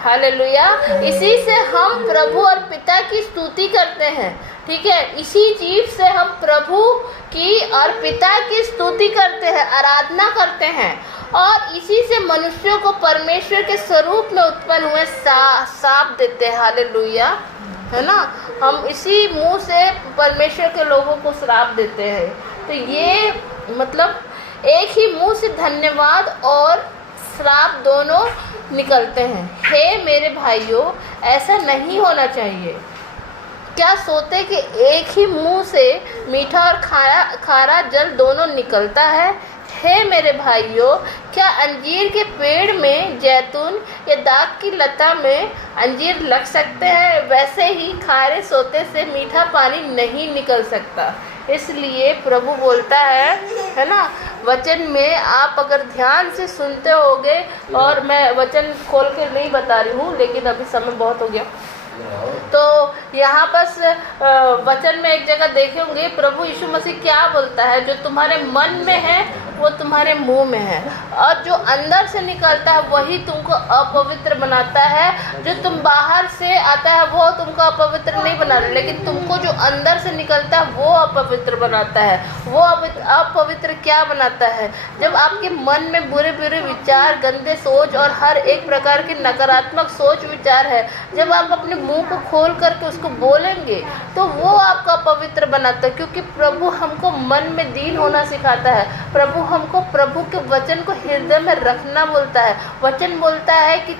हालेलुया। इसी से हम प्रभु और पिता की स्तुति करते हैं, ठीक है। इसी जीव से हम प्रभु की और पिता की स्तुति करते हैं, आराधना करते हैं और इसी से मनुष्यों को परमेश्वर के स्वरूप में उत्पन्न हुए साप देते हैं, हालेलुया, है ना। हम इसी मुंह से परमेश्वर के लोगों को श्राप देते हैं। तो ये मतलब एक ही मुंह से धन्यवाद और श्राप दोनों निकलते हैं। हे मेरे भाइयों, ऐसा नहीं होना चाहिए। क्या सोते कि एक ही मुंह से मीठा और खारा जल दोनों निकलता है? हे मेरे भाइयों, क्या अंजीर के पेड़ में जैतून या दाख की लता में अंजीर लग सकते हैं? वैसे ही खारे सोते से मीठा पानी नहीं निकल सकता। इसलिए प्रभु बोलता है ना, वचन में आप अगर ध्यान से सुनते होगे, और मैं वचन खोल के नहीं बता रही हूँ लेकिन अभी समय बहुत हो गया, तो यहाँ पर वचन में एक जगह देखे होंगे प्रभु यीशु मसीह क्या बोलता है, जो तुम्हारे मन में है वो तुम्हारे मुंह में है, और जो अंदर से निकलता है वही तुमको अपवित्र बनाता है। जो तुम बाहर से आता है वो तुमको अपवित्र नहीं बना रहा, लेकिन तुमको जो अंदर से निकलता है वो अपवित्र बनाता है। वो अपवित्र क्या बनाता है? जब आपके मन में बुरे बुरे विचार, गंदे सोच और हर एक प्रकार के नकारात्मक सोच विचार है, जब आप अपने मुंह को खोल करके उसको बोलेंगे तो वो आपका पवित्र बनाता है, क्योंकि प्रभु हमको मन में दीन होना सिखाता है। प्रभु हमको प्रभु के वचन को हृदय में रखना बोलता है। वचन बोलता है कि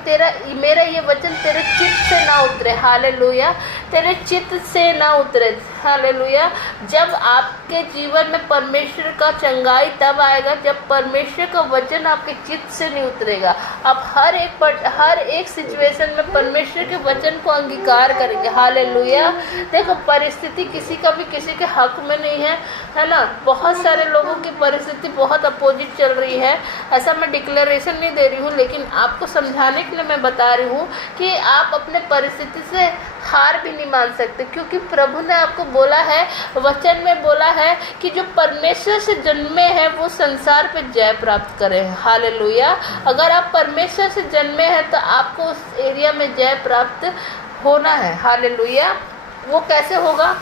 मेरा ये वचन तेरे चित्त से ना उतरे, हालेलुया, तेरे चित्त से ना उतरे, हालेलुया। जब आपके जीवन में परमेश्वर का चंगाई तब आएगा जब परमेश्वर का वचन आपके चित्त से नहीं उतरेगा। आप हर एक सिचुएशन में परमेश्वर के वचन को अंगीकार करेंगे, हालेलुया। देखो परिस्थिति किसी का भी किसी के हक में नहीं है ना। बहुत सारे लोगों की परिस्थिति बहुत अपोजिट चल रही है। ऐसा मैं डिक्लेरेशन नहीं दे रही हूँ, लेकिन आपको समझाने के लिए मैं बता रही हूँ कि आप अपने परिस्थिति से हार भी नहीं मान सकते, क्योंकि प्रभु ने आपको बोला है, वचन में बोला है कि जो परमेश्वर से जन्मे हैं वो संसार पे जय प्राप्त करें, हालेलुया। अगर आप परमेश्वर से जन्मे हैं तो आपको उस एरिया में जय प्राप्त होना है, हालेलुया। वो कैसे होगा?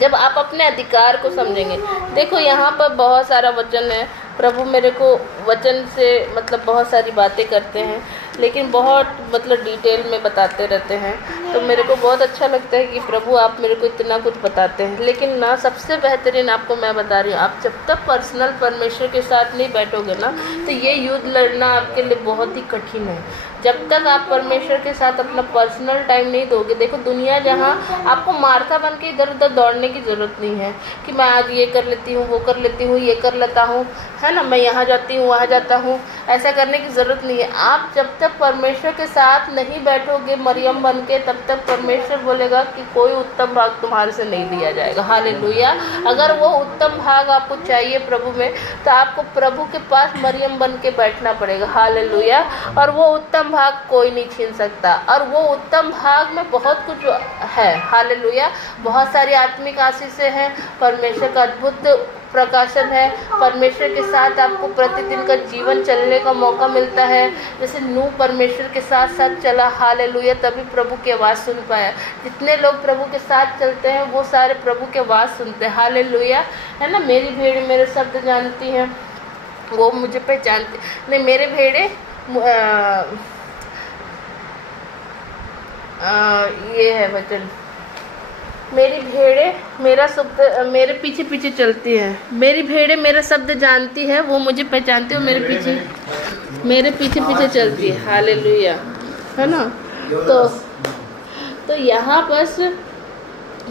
जब आप अपने अधिकार को समझेंगे। देखो यहाँ पर बहुत सारा वचन है, प्रभु मेरे को वचन से मतलब बहुत सारी बातें करते हैं, लेकिन बहुत मतलब डिटेल में बताते रहते हैं, तो मेरे को बहुत अच्छा लगता है कि प्रभु आप मेरे को इतना कुछ बताते हैं। लेकिन ना सबसे बेहतरीन आपको मैं बता रही हूँ, आप जब तक पर्सनल परमेश्वर के साथ नहीं बैठोगे ना, तो ये युद्ध लड़ना आपके लिए बहुत ही कठिन है। जब तक आप परमेश्वर के साथ अपना पर्सनल टाइम नहीं दोगे, देखो दुनिया जहाँ आपको मार्था बन के इधर उधर दौड़ने की ज़रूरत नहीं है कि मैं आज ये कर लेती हूँ, वो कर लेती हूँ, ये कर लेता हूँ, है ना, मैं यहाँ जाती हूँ, वहाँ जाता हूँ, ऐसा करने की ज़रूरत नहीं है। आप जब तक परमेश्वर के साथ नहीं बैठोगे मरियम बन के, तब तक परमेश्वर बोलेगा कि कोई उत्तम भाग तुम्हारे से नहीं दिया जाएगा, हालेलुया। अगर वो उत्तम भाग आपको चाहिए प्रभु में, तो आपको प्रभु के पास मरियम बन के बैठना पड़ेगा, हालेलुया। और वो उत्तम भाग कोई नहीं छीन सकता, और वो उत्तम भाग में बहुत कुछ है, हालेलुया। बहुत सारी आत्मिक आशीषें हैं, परमेश्वर का अद्भुत प्रकाशन है, परमेश्वर के साथ आपको प्रतिदिन का जीवन चलने का मौका मिलता है। जैसे नूह परमेश्वर के साथ साथ चला, हालेलुया, तभी प्रभु की आवाज़ सुन पाया। जितने लोग प्रभु के साथ चलते हैं वो सारे प्रभु की आवाज़ सुनते हैं, हालेलुया, है ना। मेरी भेड़ मेरे शब्द जानती हैं, वो मुझे पहचानते नहीं। मेरे भेड़े ये है वचन, मेरी भेड़े मेरा शब्द मेरे पीछे पीछे चलती है। मेरी भेड़े मेरा शब्द जानती है, वो मुझे पहचानती है और मेरे पीछे पीछे चलती है। हालेलुया, है ना। तो यहाँ बस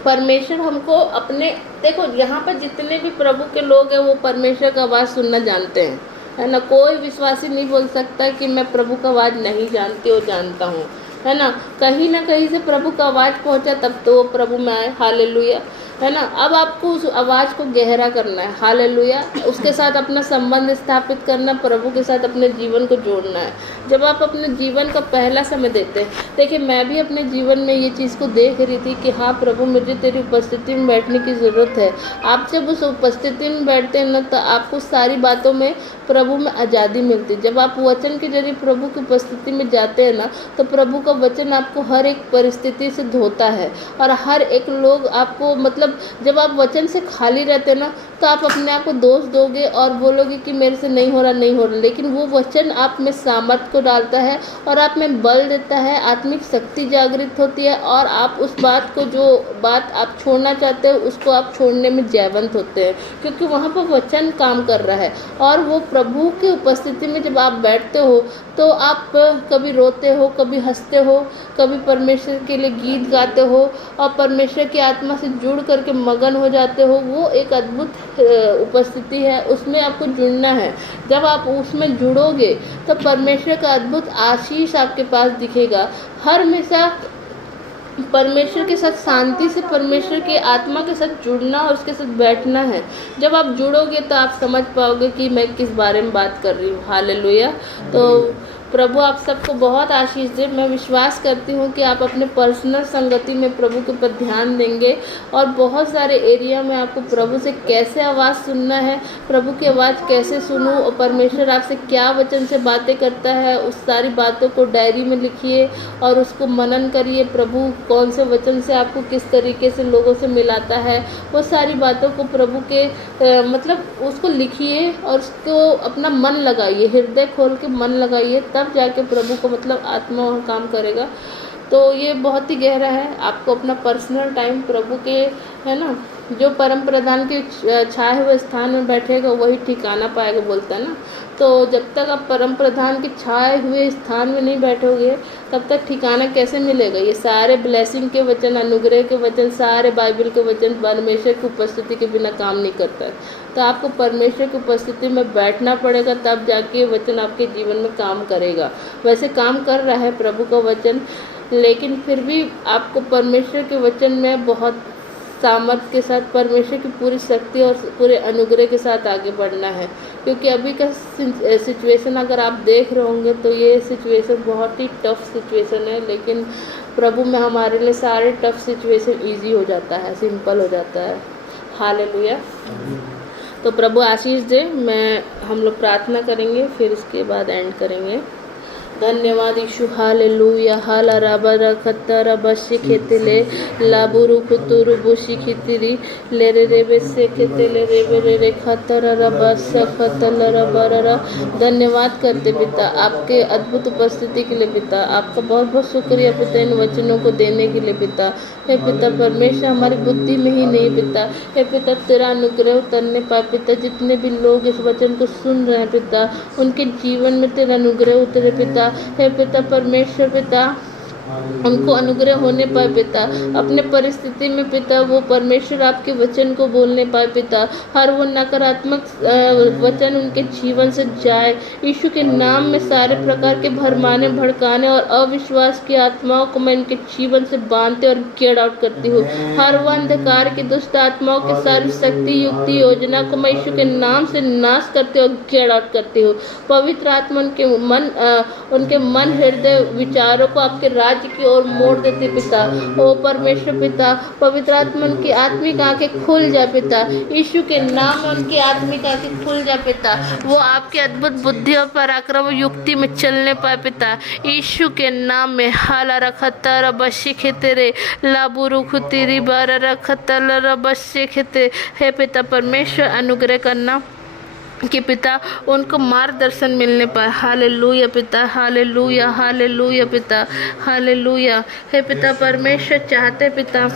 परमेश्वर हमको अपने, देखो यहाँ पर जितने भी प्रभु के लोग हैं वो परमेश्वर का आवाज़ सुनना जानते हैं, है ना। कोई विश्वासी नहीं बोल सकता कि मैं प्रभु का आवाज़ नहीं जानती और जानता हूँ, है ना कहीं से प्रभु का आवाज़ पहुँचा तब तो वो प्रभु में आए। हालेलुया, है ना। अब आपको उस आवाज़ को गहरा करना है। हालेलुया, उसके साथ अपना संबंध स्थापित करना, प्रभु के साथ अपने जीवन को जोड़ना है। जब आप अपने जीवन का पहला समय देते हैं, देखिए मैं भी अपने जीवन में ये चीज़ को देख रही थी कि हाँ प्रभु मुझे तेरी उपस्थिति में बैठने की ज़रूरत है। आप जब उस उपस्थिति में बैठते हैं ना तो आपको सारी बातों में प्रभु में आज़ादी मिलती है। जब आप वचन के जरिए प्रभु की उपस्थिति में जाते हैं ना तो प्रभु का वचन आपको हर एक परिस्थिति से धोता है और हर एक लोग आपको, मतलब जब आप वचन से खाली रहते हैं ना तो आप अपने आप को दोष दोगे और बोलोगे कि मेरे से नहीं हो रहा, लेकिन वो वचन आप में सामर्थ को डालता है और आप में बल देता है, आत्मिक शक्ति जागृत होती है और आप उस बात को, जो बात आप छोड़ना चाहते हो उसको आप छोड़ने में जयवंत होते हैं, क्योंकि वहाँ पर वचन काम कर रहा है। और वो प्रभु की उपस्थिति में जब आप बैठते हो तो आप कभी रोते हो, कभी हंसते हो, कभी परमेश्वर के लिए गीत गाते हो और परमेश्वर की आत्मा से जुड़ करके मगन हो जाते हो। वो एक अद्भुत उपस्थिति है, उसमें आपको जुड़ना है। जब आप उसमें जुड़ोगे तो परमेश्वर का अद्भुत आशीष आपके पास दिखेगा। हर हमेशा परमेश्वर के साथ शांति से परमेश्वर की आत्मा के साथ जुड़ना और उसके साथ बैठना है। जब आप जुड़ोगे तो आप समझ पाओगे कि मैं किस बारे में बात कर रही हूँ। हालेलुया। तो प्रभु आप सबको बहुत आशीष दे। मैं विश्वास करती हूँ कि आप अपने पर्सनल संगति में प्रभु के ऊपर ध्यान देंगे और बहुत सारे एरिया में आपको प्रभु से कैसे आवाज़ सुनना है, प्रभु की आवाज़ कैसे सुनूं और परमेश्वर आपसे क्या वचन से बातें करता है, उस सारी बातों को डायरी में लिखिए और उसको मनन करिए। प्रभु कौन से वचन से आपको किस तरीके से लोगों से मिलाता है, वो सारी बातों को प्रभु के मतलब उसको लिखिए और उसको अपना मन लगाइए, हृदय खोल के मन लगाइए, तब जाके प्रभु को मतलब आत्मा और काम करेगा। तो ये बहुत ही गहरा है। आपको अपना पर्सनल टाइम प्रभु के, है ना, जो परम प्रधान के छाए हुए स्थान में बैठेगा वही ठिकाना पाएगा, बोलता है ना। तो जब तक आप परम प्रधान के छाए हुए स्थान में नहीं बैठोगे तब तक ठिकाना कैसे मिलेगा। ये सारे ब्लेसिंग के वचन, अनुग्रह के वचन, सारे बाइबल के वचन परमेश्वर की उपस्थिति के बिना काम नहीं करता है। तो आपको परमेश्वर की उपस्थिति में बैठना पड़ेगा, तब जाके ये वचन आपके जीवन में काम करेगा। वैसे काम कर रहा है प्रभु का वचन, लेकिन फिर भी आपको परमेश्वर के वचन में बहुत सामर्थ्य के साथ परमेश्वर की पूरी शक्ति और पूरे अनुग्रह के साथ आगे बढ़ना है। क्योंकि अभी का सिचुएशन अगर आप देख रहे होंगे तो ये सिचुएशन बहुत ही टफ सिचुएशन है, लेकिन प्रभु में हमारे लिए सारे टफ सिचुएशन इजी हो जाता है, सिंपल हो जाता है। हालेलुया। तो प्रभु आशीष दे। हम लोग प्रार्थना करेंगे, फिर उसके बाद एंड करेंगे। धन्यवाद यीशु। हालेलुया। हाला राबा रखता रबा शिखेतले लाबुरु कुतुरु बुशी खितिरी ले रे बे से खेतले रे बे रे खतर रबा सखतल रबा। धन्यवाद करते पिता आपके अद्भुत उपस्थिति के लिए पिता। आपका बहुत बहुत शुक्रिया पिता इन वचनों को देने के लिए पिता। हे पिता परमेश्वर हमारी बुद्धि में ही नहीं पिता, हे पिता तेरा अनुग्रह उतरने पाए पिता। जितने भी लोग इस वचन को सुन रहे हैं पिता, उनके जीवन में तेरा अनुग्रह उतरे पिता। हे पिता परमेश्वर पिता उनको अनुग्रह होने पाए पिता। अपने परिस्थिति में पिता वो परमेश्वर आपके वचन को बोलने पाए पिता। हर वो नकारात्मक वचन उनके जीवन से जाए यीशु के नाम में। सारे प्रकार के भरमाने भड़काने और अविश्वास की आत्माओं को मैं इनके जीवन से बांधते और गेट आउट करती हूँ। हर वो अंधकार की दुष्ट आत्माओं की सारी शक्ति युक्ति योजना को मैं यीशु के नाम से नाश करती और गेट आउट करती हूँ। पवित्र आत्मा उनके मन हृदय विचारों को आपके राज्य की ओर मोड़ देते पिता। ओ परमेश्वर पिता पवित्र आत्मा उनकी आत्मिक आंखें खुल जाए पिता। यीशु के नाम में उनकी आत्मिक आंखें खुल जाए पिता। वो आपके अद्भुत बुद्धि और पराक्रम और युक्ति में चलने पाए पिता। यीशु के नाम में हाला रखता रबशी खेतेरे लाबुरु खुतिरी बारा रखता रबशी खेते। हे पिता परमेश्वर अनुग्रह करना कि पिता उनको मार्गदर्शन मिलने पाए। हालेलुया पिता, हालेलुया, हालेलुया पिता, हालेलुया। हे पिता परमेश्वर चाहते पिता,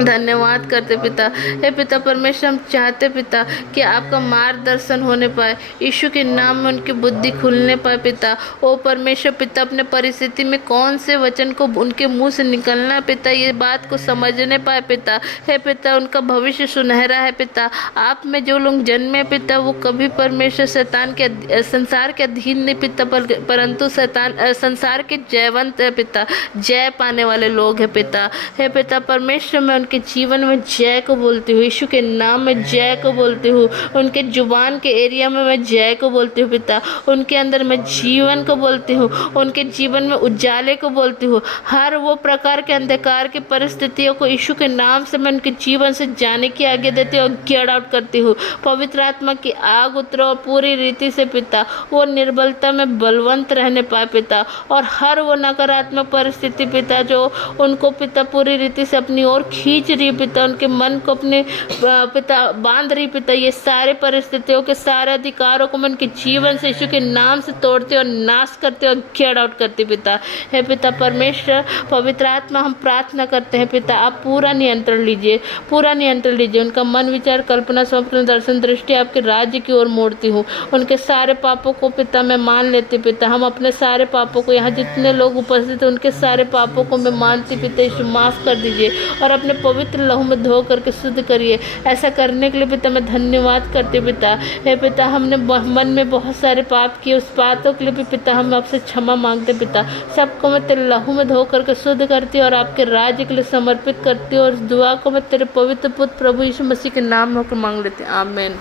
धन्यवाद करते पिता। हे पिता परमेश्वर हम चाहते पिता कि आपका मार्गदर्शन होने पाए, यीशु के नाम में उनकी बुद्धि खुलने पाए पिता। ओ परमेश्वर पिता अपने परिस्थिति में कौन से वचन को उनके मुंह से निकलना है पिता, ये बात को समझने पाए पिता। हे पिता उनका भविष्य सुनहरा है पिता। आप में जो लोग जन्मे पिता वो कभी परमेश्वर शैतान के संसार के अधीन नहीं पिता, परंतु शैतान संसार के जयवंत है पिता, जय पाने वाले लोग हैं पिता। हे पिता परमेश्वर मैं उनके जीवन में जय को बोलती हूँ, यीशु के नाम में जय को बोलती हूँ। उनके जुबान के एरिया में मैं जय को बोलती हूँ पिता। उनके अंदर मैं जीवन को बोलती हूँ, उनके जीवन में उजाले को बोलती हूँ। हर वो प्रकार के अंधकार की परिस्थितियों को यीशु के नाम से मैं उनके जीवन से जाने की आगे देती हूँ और गेट आउट करती हूँ। पवित्र आत्मा की आग उतरो और पूरी रीति से पिता वो निर्बलता में बलवंत रहने पाए पिता। और हर वो नकारात्मक परिस्थिति पिता जो उनको पिता पूरी रीति से अपनी ओर खींच रही पिता, उनके मन को अपने पिता बांध रही पिता, ये सारे परिस्थितियों के सारे अधिकारों को मैं उनके जीवन से यीशु के नाम से तोड़ते और नाश करते और गेट आउट करते पिता। हे पिता परमेश्वर पवित्र आत्मा हम प्रार्थना करते हैं पिता, आप पूरा नियंत्रण लीजिए, पूरा नियंत्रण लीजिए। उनका मन विचार कल्पना स्वप्न दर्शन दृष्टि आपके राज्य की ओर मोड़ती हूँ। उनके सारे पापों को पिता मैं मान लेती पिता। हम अपने सारे पापों को, यहाँ जितने लोग उपस्थित हैं उनके सारे पापों को मैं मानती पिता। यीशु माफ़ कर दीजिए और अपने पवित्र लहू में धो करके शुद्ध करिए। ऐसा करने के लिए पिता मैं धन्यवाद करती पिता। हे पिता हमने मन में बहुत सारे पाप किए, उस बातों के लिए भी पिता हम आपसे क्षमा मांगते पिता। सबको मैं तेरे लहू में धो करके शुद्ध करती हूँ और आपके राज्य के लिए समर्पित करती हूँ। और इस दुआ को मैं तेरे पवित्र पुत्र प्रभु यीशु मसीह के नाम में होकर मांग लेती हूँ, आमीन।